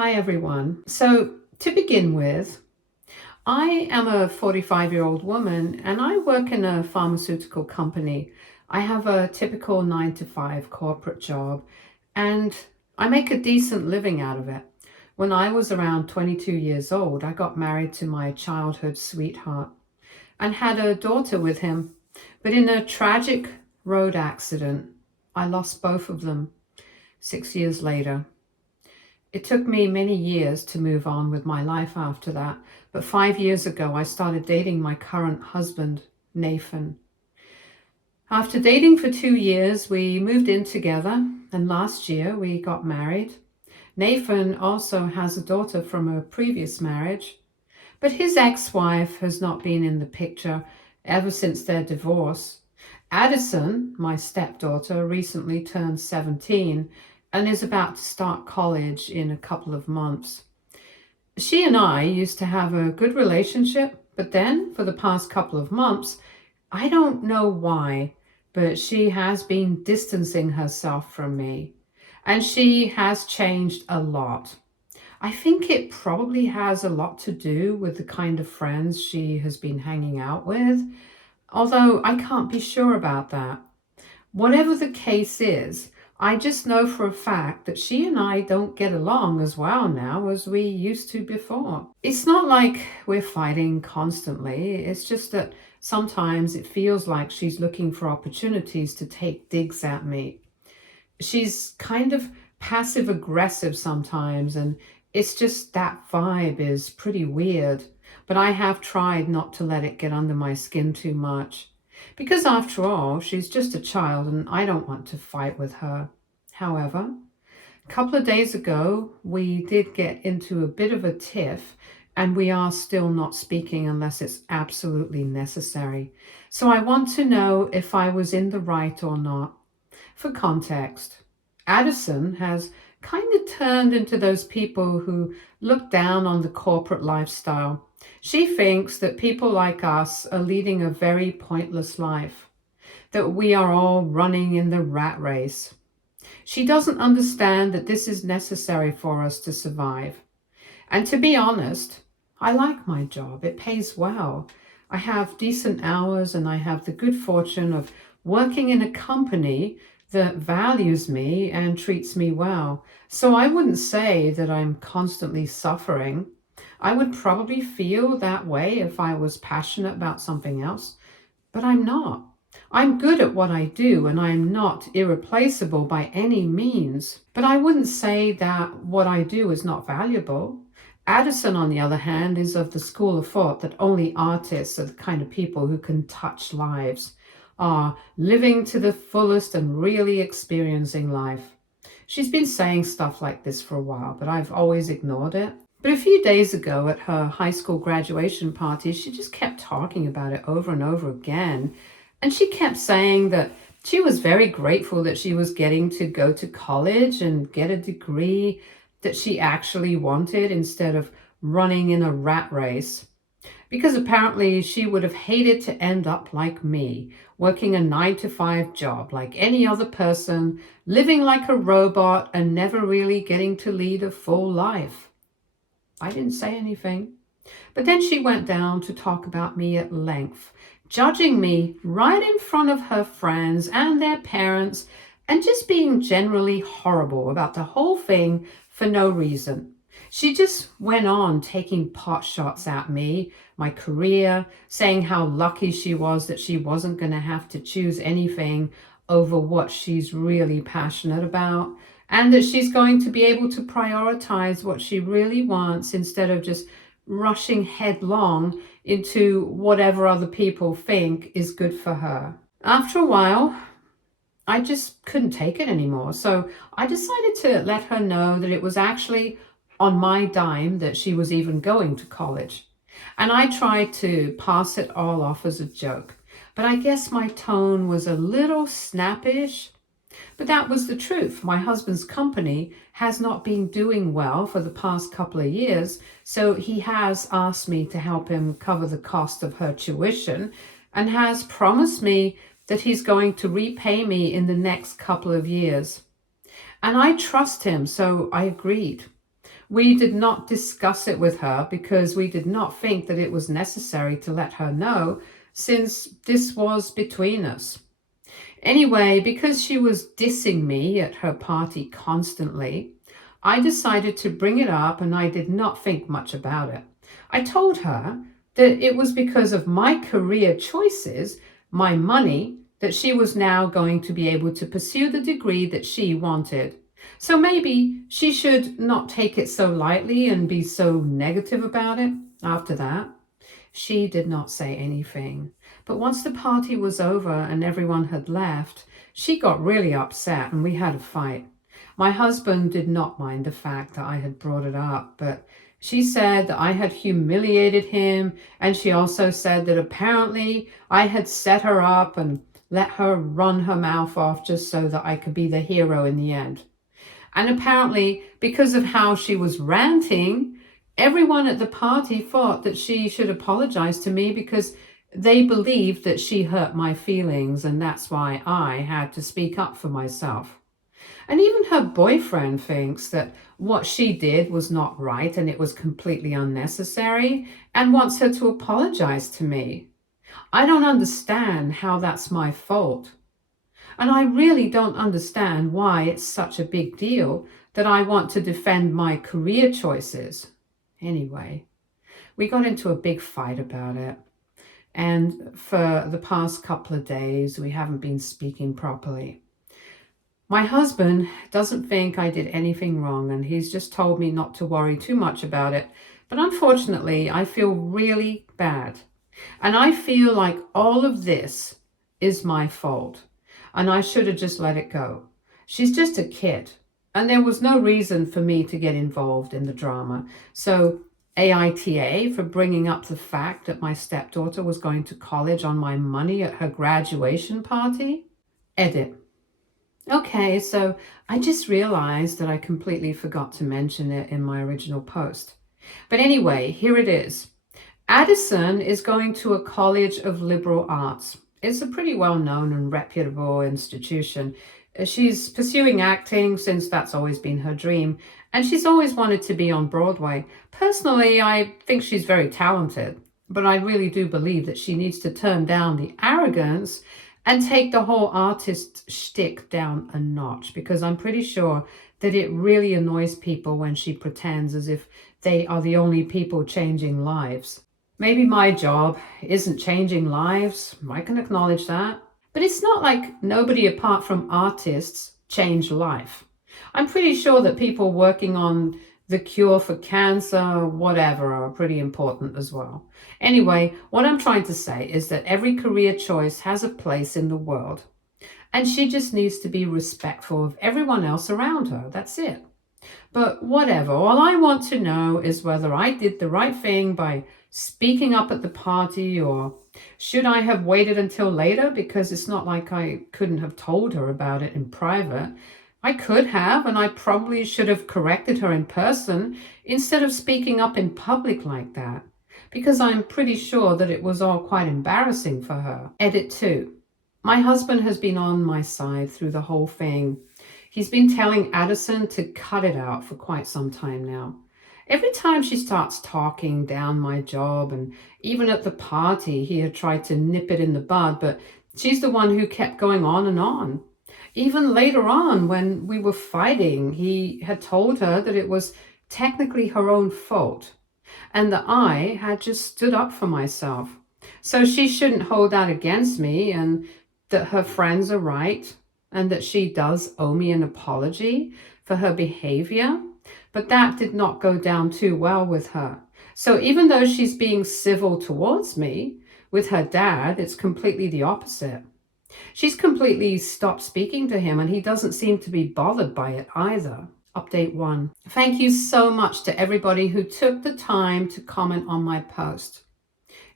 Hi, everyone. So, to begin with, I am a 45-year-old woman and I work in a pharmaceutical company. I have a typical 9 to 5 corporate job and I make a decent living out of it. When I was around 22 years old, I got married to my childhood sweetheart and had a daughter with him. But in a tragic road accident, I lost both of them 6 years later. It took me many years to move on with my life after that, but 5 years ago I started dating my current husband, Nathan. After dating for 2 years, we moved in together, and last year we got married. Nathan also has a daughter from a previous marriage, but his ex-wife has not been in the picture ever since their divorce. Addison, my stepdaughter, recently turned 17 and is about to start college in a couple of months. She and I used to have a good relationship, but then for the past couple of months, I don't know why, but she has been distancing herself from me, and she has changed a lot. I think it probably has a lot to do with the kind of friends she has been hanging out with, although I can't be sure about that. Whatever the case is, I just know for a fact that she and I don't get along as well now as we used to before. It's not like we're fighting constantly, it's just that sometimes it feels like she's looking for opportunities to take digs at me. She's kind of passive aggressive sometimes, and it's just that vibe is pretty weird. But I have tried not to let it get under my skin too much. Because after all, she's just a child and I don't want to fight with her. However, a couple of days ago, we did get into a bit of a tiff and we are still not speaking unless it's absolutely necessary. So I want to know if I was in the right or not. For context, Addison has kind of turned into those people who look down on the corporate lifestyle. She thinks that people like us are leading a very pointless life, that we are all running in the rat race. She doesn't understand that this is necessary for us to survive. And to be honest, I like my job. It pays well. I have decent hours and I have the good fortune of working in a company that values me and treats me well. So I wouldn't say that I'm constantly suffering. I would probably feel that way if I was passionate about something else, but I'm not. I'm good at what I do and I'm not irreplaceable by any means, but I wouldn't say that what I do is not valuable. Addison, on the other hand, is of the school of thought that only artists are the kind of people who can touch lives, are living to the fullest and really experiencing life. She's been saying stuff like this for a while, but I've always ignored it. But a few days ago at her high school graduation party, she just kept talking about it over and over again. And she kept saying that she was very grateful that she was getting to go to college and get a degree that she actually wanted instead of running in a rat race. Because apparently she would have hated to end up like me, working a 9 to 5 job like any other person, living like a robot and never really getting to lead a full life. I didn't say anything. But then she went down to talk about me at length, judging me right in front of her friends and their parents, and just being generally horrible about the whole thing for no reason. She just went on taking pot shots at me, my career, saying how lucky she was that she wasn't going to have to choose anything over what she's really passionate about, and that she's going to be able to prioritize what she really wants instead of just rushing headlong into whatever other people think is good for her. After a while, I just couldn't take it anymore. So I decided to let her know that it was actually on my dime that she was even going to college. And I tried to pass it all off as a joke. But I guess my tone was a little snappish. But that was the truth. My husband's company has not been doing well for the past couple of years, so he has asked me to help him cover the cost of her tuition and has promised me that he's going to repay me in the next couple of years. And I trust him, so I agreed. We did not discuss it with her because we did not think that it was necessary to let her know, since this was between us. Anyway, because she was dissing me at her party constantly, I decided to bring it up, and I did not think much about it. I told her that it was because of my career choices, my money, that she was now going to be able to pursue the degree that she wanted. So maybe she should not take it so lightly and be so negative about it. After that, she did not say anything. But once the party was over and everyone had left, she got really upset and we had a fight. My husband did not mind the fact that I had brought it up, but she said that I had humiliated him, and she also said that apparently I had set her up and let her run her mouth off just so that I could be the hero in the end. And apparently, because of how she was ranting, everyone at the party thought that she should apologize to me because they believed that she hurt my feelings, and that's why I had to speak up for myself. And even her boyfriend thinks that what she did was not right and it was completely unnecessary, and wants her to apologize to me. I don't understand how that's my fault. And I really don't understand why it's such a big deal that I want to defend my career choices. Anyway, we got into a big fight about it. And for the past couple of days, we haven't been speaking properly. My husband doesn't think I did anything wrong, and he's just told me not to worry too much about it. But unfortunately, I feel really bad. And I feel like all of this is my fault, and I should have just let it go. She's just a kid, and there was no reason for me to get involved in the drama. So AITA for bringing up the fact that my stepdaughter was going to college on my money at her graduation party. Edit. Okay, so I just realized that I completely forgot to mention it in my original post. But anyway, here it is. Addison is going to a college of liberal arts. It's a pretty well-known and reputable institution. She's pursuing acting since that's always been her dream, and she's always wanted to be on Broadway. Personally, I think she's very talented, but I really do believe that she needs to turn down the arrogance and take the whole artist shtick down a notch, because I'm pretty sure that it really annoys people when she pretends as if they are the only people changing lives. Maybe my job isn't changing lives, I can acknowledge that. But it's not like nobody apart from artists change life. I'm pretty sure that people working on the cure for cancer, whatever, are pretty important as well. Anyway, what I'm trying to say is that every career choice has a place in the world, and she just needs to be respectful of everyone else around her. That's it. But whatever, all I want to know is whether I did the right thing by speaking up at the party, or should I have waited until later, because it's not like I couldn't have told her about it in private. I could have, and I probably should have corrected her in person instead of speaking up in public like that, because I'm pretty sure that it was all quite embarrassing for her. Edit 2. My husband has been on my side through the whole thing. He's been telling Addison to cut it out for quite some time now. Every time she starts talking down my job, and even at the party, he had tried to nip it in the bud, but she's the one who kept going on and on. Even later on, when we were fighting, he had told her that it was technically her own fault, and that I had just stood up for myself. So she shouldn't hold that against me, and that her friends are right, and that she does owe me an apology for her behavior. But that did not go down too well with her. So even though she's being civil towards me, with her dad, it's completely the opposite. She's completely stopped speaking to him, and he doesn't seem to be bothered by it either. Update 1. Thank you so much to everybody who took the time to comment on my post.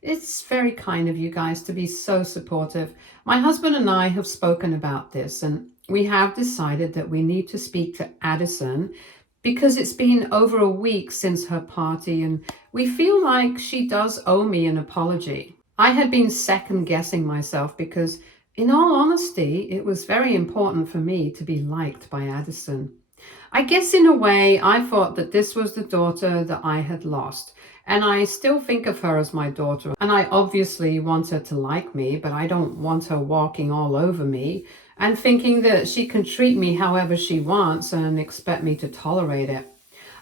It's very kind of you guys to be so supportive. My husband and I have spoken about this, and we have decided that we need to speak to Addison, because it's been over a week since her party, and we feel like she does owe me an apology. I had been second guessing myself because, in all honesty, it was very important for me to be liked by Addison. I guess in a way, I thought that this was the daughter that I had lost. And I still think of her as my daughter. And I obviously want her to like me, but I don't want her walking all over me and thinking that she can treat me however she wants and expect me to tolerate it.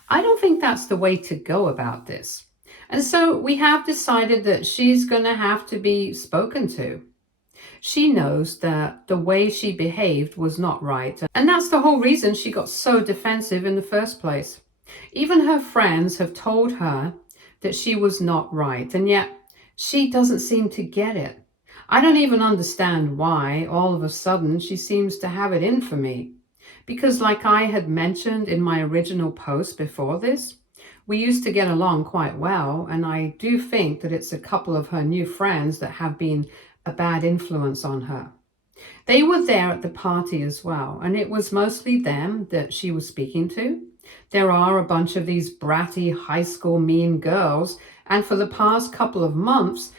I don't think that's the way to go about this. And so we have decided that she's going to have to be spoken to. She knows that the way she behaved was not right, and that's the whole reason she got so defensive in the first place. Even her friends have told her that she was not right, and yet she doesn't seem to get it. I don't even understand why all of a sudden she seems to have it in for me. Because like I had mentioned in my original post before this, we used to get along quite well, and I do think that it's a couple of her new friends that have been a bad influence on her. They were there at the party as well, and it was mostly them that she was speaking to. There are a bunch of these bratty high school mean girls, and for the past couple of months,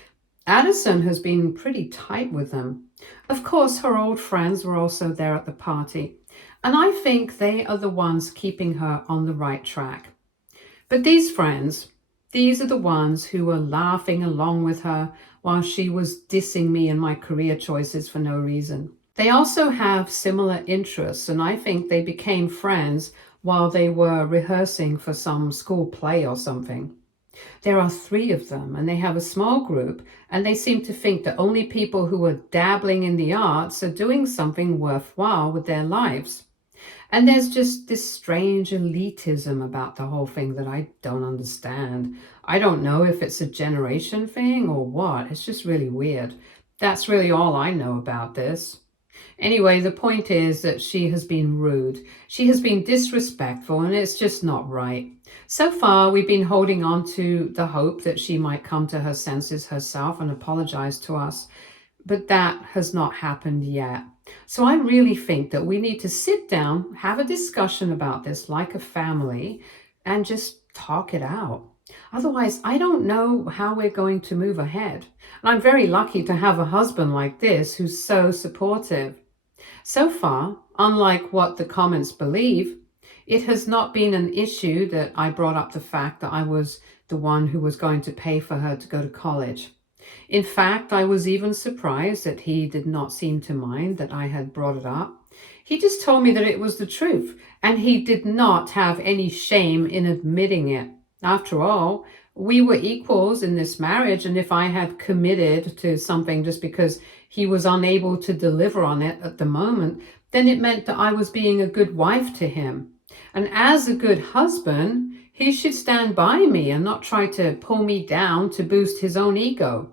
Addison has been pretty tight with them. Of course, her old friends were also there at the party, and I think they are the ones keeping her on the right track. But these friends, these are the ones who were laughing along with her while she was dissing me and my career choices for no reason. They also have similar interests, and I think they became friends while they were rehearsing for some school play or something. There are 3 of them, and they have a small group, and they seem to think that only people who are dabbling in the arts are doing something worthwhile with their lives. And there's just this strange elitism about the whole thing that I don't understand. I don't know if it's a generation thing or what. It's just really weird. That's really all I know about this. Anyway, the point is that she has been rude. She has been disrespectful, and it's just not right. So far, we've been holding on to the hope that she might come to her senses herself and apologize to us. But that has not happened yet. So I really think that we need to sit down, have a discussion about this like a family, and just talk it out. Otherwise, I don't know how we're going to move ahead. And I'm very lucky to have a husband like this who's so supportive. So far, unlike what the comments believe, it has not been an issue that I brought up the fact that I was the one who was going to pay for her to go to college. In fact, I was even surprised that he did not seem to mind that I had brought it up. He just told me that it was the truth, and he did not have any shame in admitting it. After all, we were equals in this marriage, and if I had committed to something just because he was unable to deliver on it at the moment, then it meant that I was being a good wife to him. And as a good husband, he should stand by me and not try to pull me down to boost his own ego.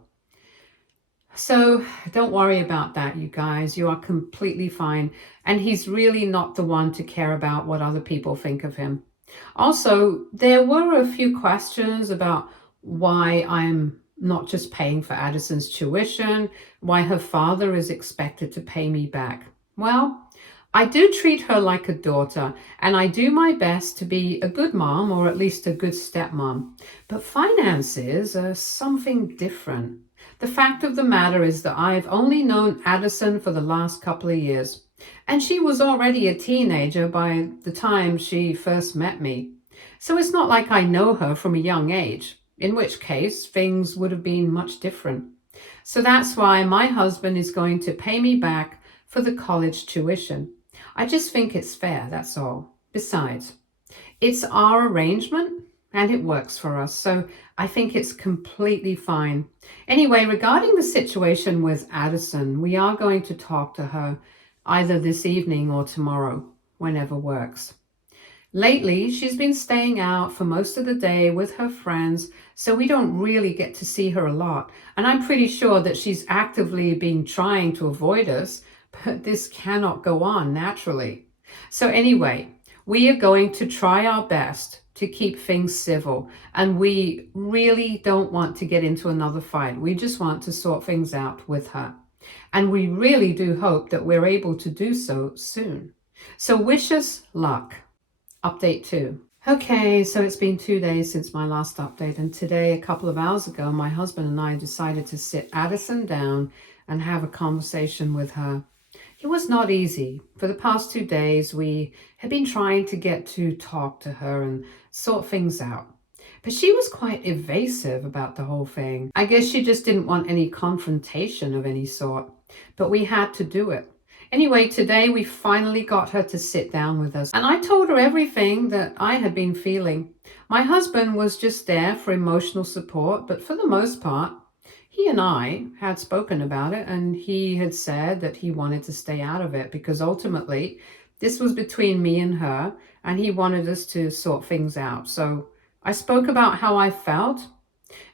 So don't worry about that, you guys. You are completely fine. And he's really not the one to care about what other people think of him. Also, there were a few questions about why I'm not just paying for Addison's tuition, why her father is expected to pay me back. Well, I do treat her like a daughter, and I do my best to be a good mom, or at least a good stepmom. But finances are something different. The fact of the matter is that I've only known Addison for the last couple of years, and she was already a teenager by the time she first met me. So it's not like I know her from a young age, in which case things would have been much different. So that's why my husband is going to pay me back for the college tuition. I just think it's fair, that's all. Besides, it's our arrangement and it works for us, so I think it's completely fine. Anyway, regarding the situation with Addison, we are going to talk to her either this evening or tomorrow, whenever works. Lately, she's been staying out for most of the day with her friends, so we don't really get to see her a lot. And I'm pretty sure that she's actively been trying to avoid us, but this cannot go on naturally. So anyway, we are going to try our best to keep things civil, and we really don't want to get into another fight. We just want to sort things out with her. And we really do hope that we're able to do so soon. So wish us luck. Update 2. Okay, so it's been 2 days since my last update, and today, a couple of hours ago, my husband and I decided to sit Addison down and have a conversation with her. It was not easy. For the past 2 days, we had been trying to get to talk to her and sort things out. But she was quite evasive about the whole thing. I guess she just didn't want any confrontation of any sort. But we had to do it. Anyway, today we finally got her to sit down with us. And I told her everything that I had been feeling. My husband was just there for emotional support, but for the most part, he and I had spoken about it, and he had said that he wanted to stay out of it because ultimately this was between me and her, and he wanted us to sort things out. So I spoke about how I felt,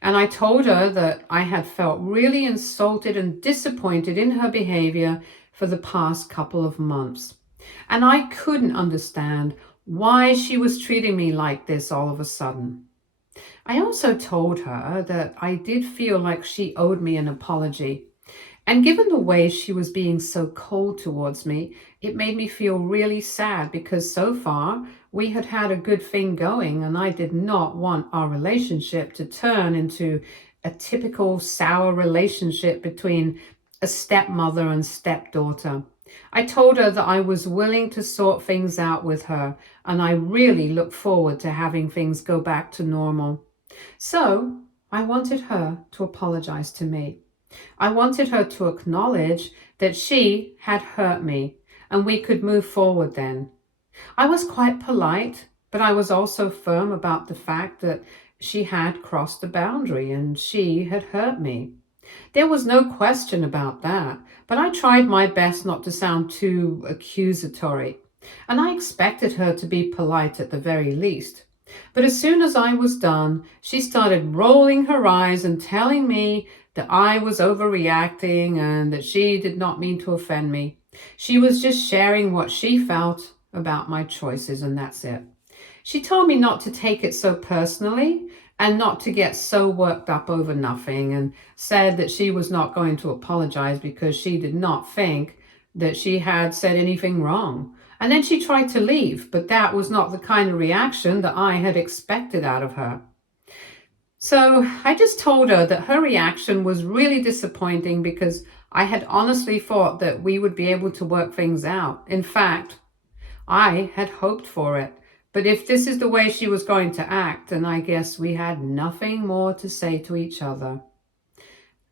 and I told her that I had felt really insulted and disappointed in her behavior for the past couple of months. And I couldn't understand why she was treating me like this all of a sudden. I also told her that I did feel like she owed me an apology. And given the way she was being so cold towards me, it made me feel really sad because so far we had had a good thing going, and I did not want our relationship to turn into a typical sour relationship between a stepmother and stepdaughter. I told her that I was willing to sort things out with her, and I really look forward to having things go back to normal. So I wanted her to apologize to me. I wanted her to acknowledge that she had hurt me and we could move forward then. I was quite polite, but I was also firm about the fact that she had crossed the boundary and she had hurt me. There was no question about that, but I tried my best not to sound too accusatory, and I expected her to be polite at the very least. But as soon as I was done, she started rolling her eyes and telling me that I was overreacting and that she did not mean to offend me. She was just sharing what she felt about my choices, and that's it. She told me not to take it so personally and not to get so worked up over nothing, and said that she was not going to apologize because she did not think that she had said anything wrong. And then she tried to leave, but that was not the kind of reaction that I had expected out of her. So I just told her that her reaction was really disappointing because I had honestly thought that we would be able to work things out. In fact, I had hoped for it. But if this is the way she was going to act, then I guess we had nothing more to say to each other.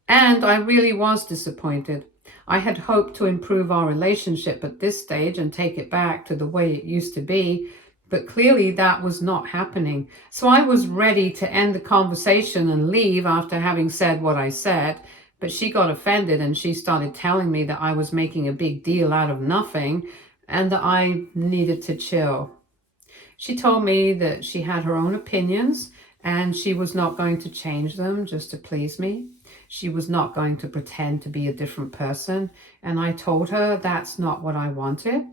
And I really was disappointed. I had hoped to improve our relationship at this stage and take it back to the way it used to be, but clearly that was not happening. So I was ready to end the conversation and leave after having said what I said, but she got offended and she started telling me that I was making a big deal out of nothing and that I needed to chill. She told me that she had her own opinions and she was not going to change them just to please me. She was not going to pretend to be a different person, and I told her that's not what I wanted.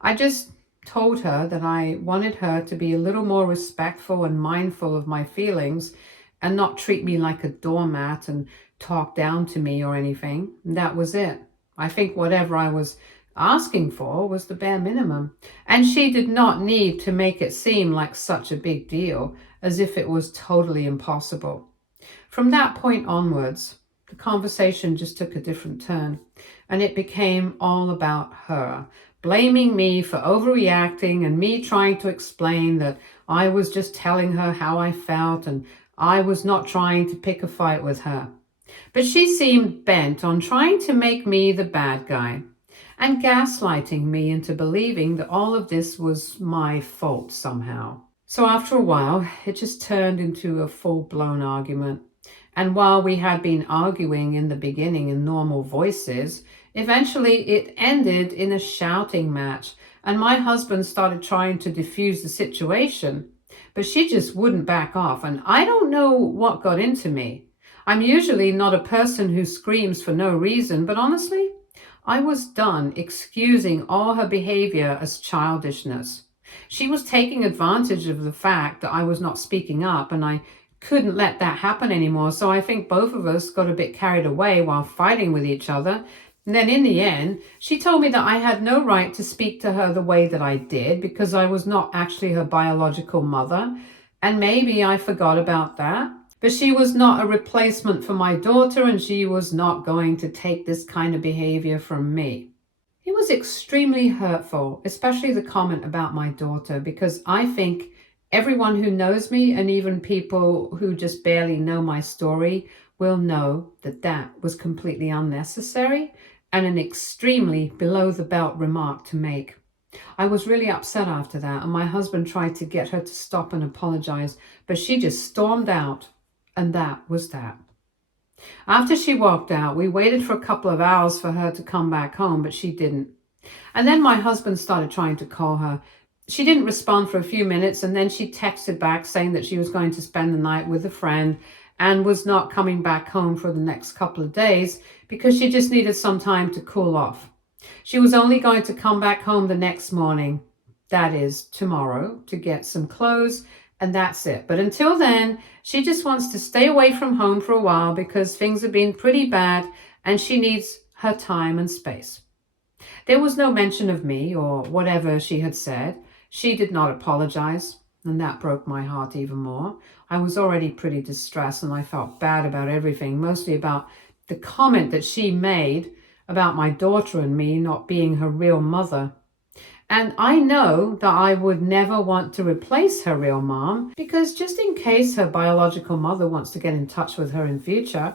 I just told her that I wanted her to be a little more respectful and mindful of my feelings and not treat me like a doormat and talk down to me or anything. And that was it. I think whatever I was asking for was the bare minimum, and she did not need to make it seem like such a big deal, as if it was totally impossible. From that point onwards, the conversation just took a different turn, and it became all about her, blaming me for overreacting and me trying to explain that I was just telling her how I felt and I was not trying to pick a fight with her. But she seemed bent on trying to make me the bad guy and gaslighting me into believing that all of this was my fault somehow. So after a while, it just turned into a full-blown argument. And while we had been arguing in the beginning in normal voices, eventually it ended in a shouting match, and my husband started trying to defuse the situation, but she just wouldn't back off, and I don't know what got into me. I'm usually not a person who screams for no reason, but honestly, I was done excusing all her behavior as childishness. She was taking advantage of the fact that I was not speaking up, and I couldn't let that happen anymore. So I think both of us got a bit carried away while fighting with each other. And then in the end, she told me that I had no right to speak to her the way that I did because I was not actually her biological mother. And maybe I forgot about that. But she was not a replacement for my daughter, and she was not going to take this kind of behavior from me. It was extremely hurtful, especially the comment about my daughter, because I think everyone who knows me, and even people who just barely know my story, will know that that was completely unnecessary and an extremely below the belt remark to make. I was really upset after that, and my husband tried to get her to stop and apologize, but she just stormed out, and that was that. After she walked out, we waited for a couple of hours for her to come back home, but she didn't. And then my husband started trying to call her. She didn't respond for a few minutes, and then she texted back saying that she was going to spend the night with a friend and was not coming back home for the next couple of days because she just needed some time to cool off. She was only going to come back home the next morning, that is tomorrow, to get some clothes, and that's it. But until then, she just wants to stay away from home for a while because things have been pretty bad and she needs her time and space. There was no mention of me or whatever she had said. She did not apologize, and that broke my heart even more. I was already pretty distressed and I felt bad about everything, mostly about the comment that she made about my daughter and me not being her real mother. And I know that I would never want to replace her real mom, because just in case her biological mother wants to get in touch with her in future,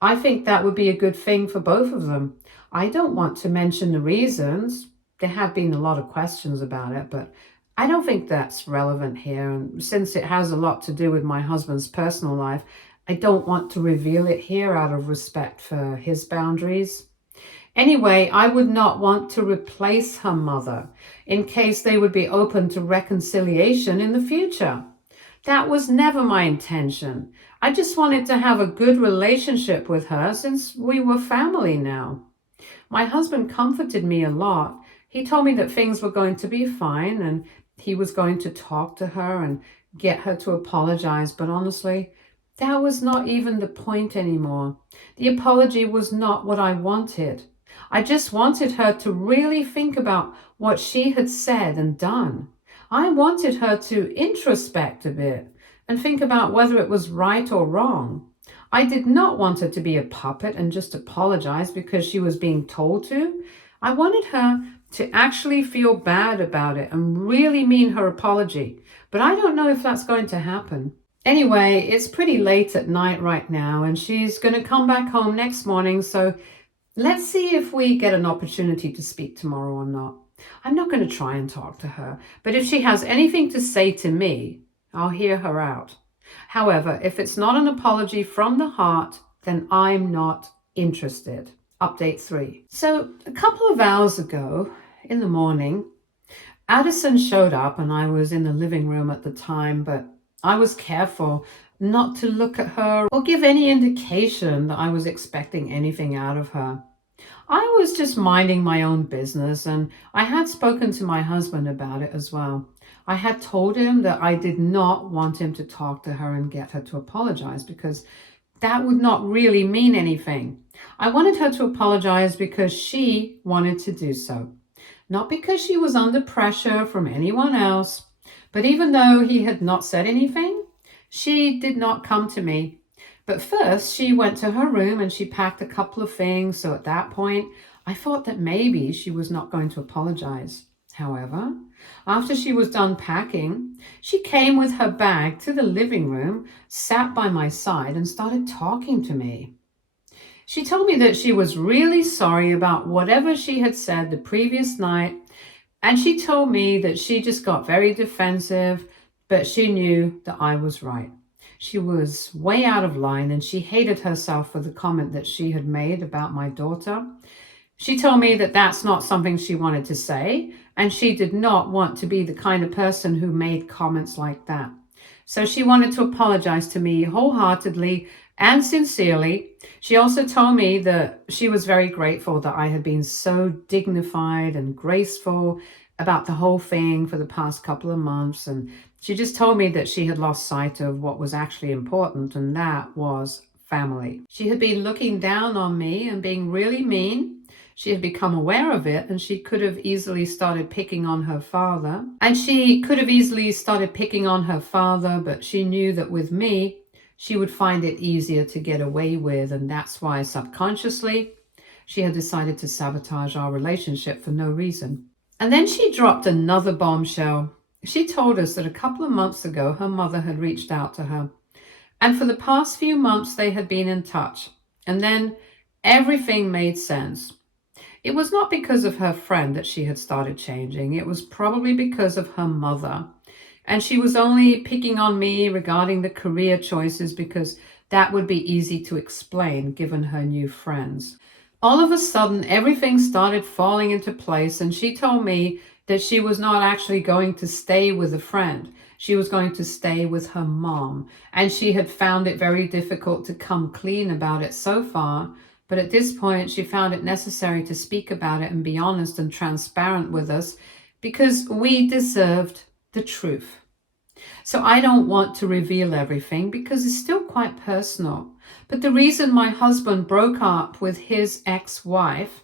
I think that would be a good thing for both of them. I don't want to mention the reasons. There have been a lot of questions about it, but I don't think that's relevant here. And since it has a lot to do with my husband's personal life, I don't want to reveal it here out of respect for his boundaries. Anyway, I would not want to replace her mother in case they would be open to reconciliation in the future. That was never my intention. I just wanted to have a good relationship with her since we were family now. My husband comforted me a lot. He told me that things were going to be fine and he was going to talk to her and get her to apologize. But honestly, that was not even the point anymore. The apology was not what I wanted. I just wanted her to really think about what she had said and done. I wanted her to introspect a bit and think about whether it was right or wrong. I did not want her to be a puppet and just apologize because she was being told to. I wanted her to actually feel bad about it and really mean her apology. But I don't know if that's going to happen. Anyway, it's pretty late at night right now and she's going to come back home next morning, so let's see if we get an opportunity to speak tomorrow or not. I'm not going to try and talk to her, but if she has anything to say to me, I'll hear her out. However, if it's not an apology from the heart, then I'm not interested. Update 3. So a couple of hours ago in the morning, Addison showed up and I was in the living room at the time, but I was careful not to look at her or give any indication that I was expecting anything out of her. I was just minding my own business, and I had spoken to my husband about it as well. I had told him that I did not want him to talk to her and get her to apologize because that would not really mean anything. I wanted her to apologize because she wanted to do so, not because she was under pressure from anyone else. But even though he had not said anything, she did not come to me. But first, she went to her room and she packed a couple of things. So at that point, I thought that maybe she was not going to apologize. However, after she was done packing, she came with her bag to the living room, sat by my side, and started talking to me. She told me that she was really sorry about whatever she had said the previous night, and she told me that she just got very defensive, but she knew that I was right. She was way out of line and she hated herself for the comment that she had made about my daughter. She told me that that's not something she wanted to say, and she did not want to be the kind of person who made comments like that. So she wanted to apologize to me wholeheartedly and sincerely. She also told me that she was very grateful that I had been so dignified and graceful about the whole thing for the past couple of months, and she just told me that she had lost sight of what was actually important, and that was family. She had been looking down on me and being really mean. She had become aware of it, and she could have easily started picking on her father. But she knew that with me, she would find it easier to get away with, and that's why subconsciously, She had decided to sabotage our relationship for no reason. And then she dropped another bombshell. She told us that a couple of months ago, her mother had reached out to her. And for the past few months, they had been in touch. And then everything made sense. It was not because of her friend that she had started changing. It was probably because of her mother. And she was only picking on me regarding the career choices because that would be easy to explain given her new friends. All of a sudden, everything started falling into place, and she told me that she was not actually going to stay with a friend. She was going to stay with her mom, and she had found it very difficult to come clean about it so far. But at this point, she found it necessary to speak about it and be honest and transparent with us because we deserved the truth. So I don't want to reveal everything because it's still quite personal. But the reason my husband broke up with his ex-wife,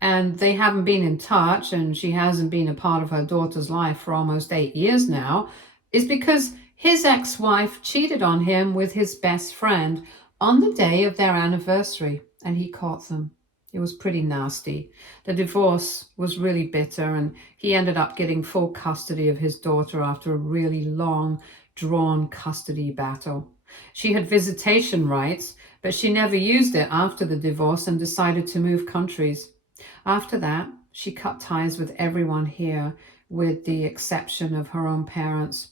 and they haven't been in touch, and she hasn't been a part of her daughter's life for almost 8 years now, is because his ex-wife cheated on him with his best friend on the day of their anniversary, and he caught them. It was pretty nasty. The divorce was really bitter, and he ended up getting full custody of his daughter after a really long, drawn custody battle. She had visitation rights, but she never used it after the divorce and decided to move countries. After that, she cut ties with everyone here, with the exception of her own parents.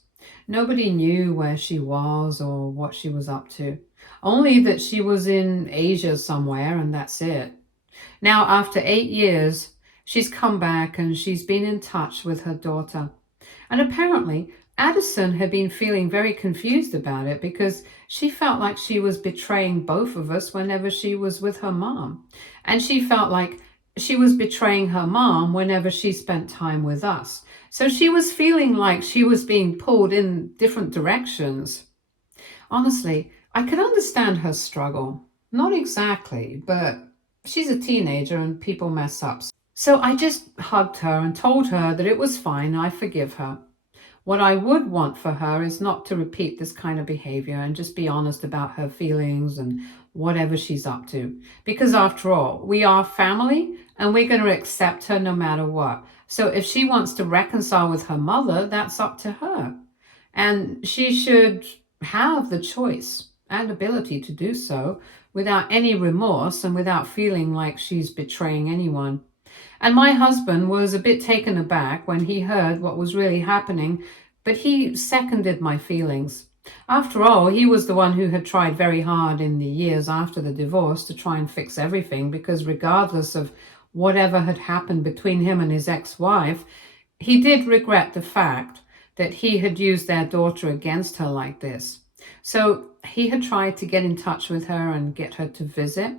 Nobody knew where she was or what she was up to, only that she was in Asia somewhere, and that's it. Now, after 8 years, she's come back and she's been in touch with her daughter. And apparently, Addison had been feeling very confused about it because she felt like she was betraying both of us whenever she was with her mom. And she felt like she was betraying her mom whenever she spent time with us. So she was feeling like she was being pulled in different directions. Honestly, I could understand her struggle. Not exactly, but she's a teenager and people mess up. So I just hugged her and told her that it was fine, I forgive her. What I would want for her is not to repeat this kind of behavior and just be honest about her feelings and whatever she's up to. Because after all, we are family and we're going to accept her no matter what. So if she wants to reconcile with her mother, that's up to her. And she should have the choice and ability to do so without any remorse and without feeling like she's betraying anyone. And my husband was a bit taken aback when he heard what was really happening, but he seconded my feelings. After all, he was the one who had tried very hard in the years after the divorce to try and fix everything, because regardless of whatever had happened between him and his ex-wife, he did regret the fact that he had used their daughter against her like this. So he had tried to get in touch with her and get her to visit,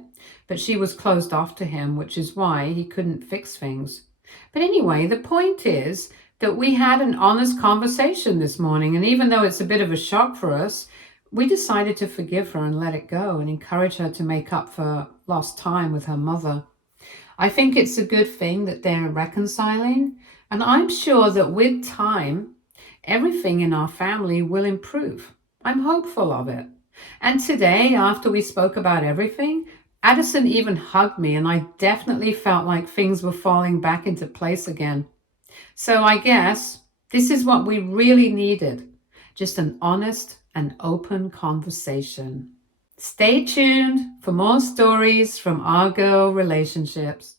but she was closed off to him, which is why he couldn't fix things. But anyway, the point is that we had an honest conversation this morning, and even though it's a bit of a shock for us, we decided to forgive her and let it go and encourage her to make up for lost time with her mother. I think it's a good thing that they're reconciling, and I'm sure that with time, everything in our family will improve. I'm hopeful of it. And today, after we spoke about everything, Addison even hugged me, and I definitely felt like things were falling back into place again. So I guess this is what we really needed, just an honest and open conversation. Stay tuned for more stories from our girl relationships.